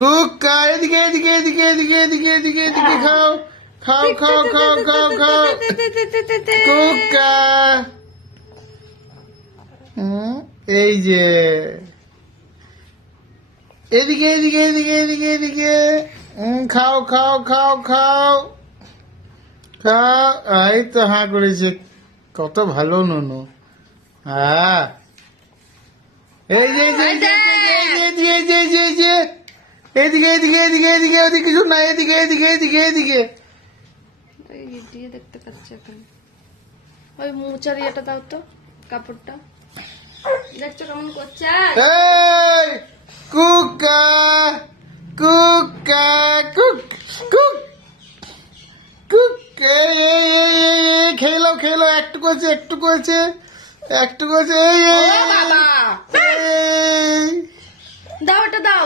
কুক্কা এদিকে এদিকে এদিকে এদিকে এদিকে এদিকে এদিকে খাও খাও খাও খাও খাও খাও। কুক্কা এই যে। এদিকে এদিকে এদিকে এদিকে এদিকে। খাও খাও খাও খাও। খাও এই তো হ্যাঁ করেছে। কত ভালো নুনু। হ্যাঁ এই যে এই যে, এই যে, এই যে, এই যে, এই যে, এই যে, এদিকে এদিকে এদিকে এদিকে ওদিকে কিছু না এদিকে এদিকে এদিকে এদিকে। দিয়ে দেখতে পাচ্ছি এখন। ওই মোচার ইয়েটা দাও তো কাপড়টা। দেখছ কেমন করছে? এই কুকা কুকা কুক কুক। কুক এই খেলো খেলো একটু করেছে একটু করেছে একটু করেছে এই এই। দাও এটা দাও।